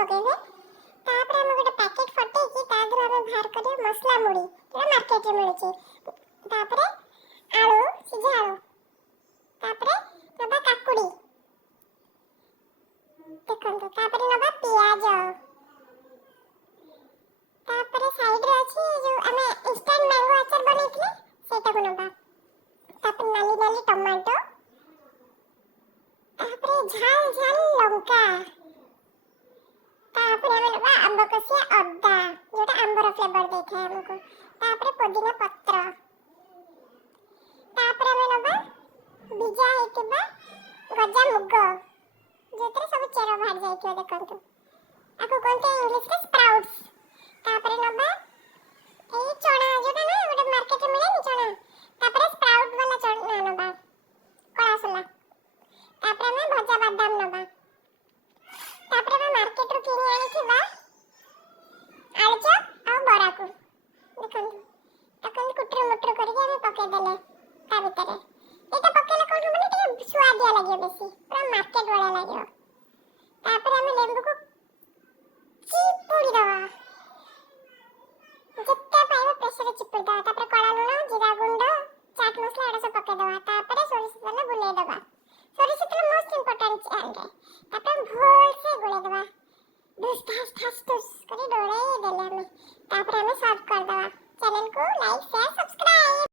पकेबे तापर हम गोटे पैकेट फटे कि ता दर हम बाहर करियो मसला मुड़ी जो मार्केट रे मिलुची तापर आलू सिझा आलू तापर नबा काकुड़ी देखंतु तापर नबा प्याज तापर साइड रे अछि जो हमें इंस्टेंट मैंगो अचार बनेइथले सेटा को नबा तापर नाली नाली टमाटो तापर झाल झाल लंका तापर हमें नबा आंब कसिया अद्दा जोटा आंबर फ्लेवर देखे हमको तापर पुदीना पत्र तापर हमें नबा बिजा हेतिबा गजा मुग जेतरे सब चेरो बाहर जाइतो देखंतु आको कोनते इंग्लिश रे स्प्राउट्स तापर नबा ए चना जोटा ना गोटे मार्केट रे मिले नि चना तापर स्प्राउट वाला चना नबा कळा सला तापर हमें भजा बादाम नबा तापर हमें मार्केट रो किनी आनी थिबा आलू आ बरा को देखंतु तकन कुटर मुटर करके हमें पके देले ता भीतर एटा पकेला कोन माने टे स्वादिया लागे बेसी पूरा मार्केट वाला लागे।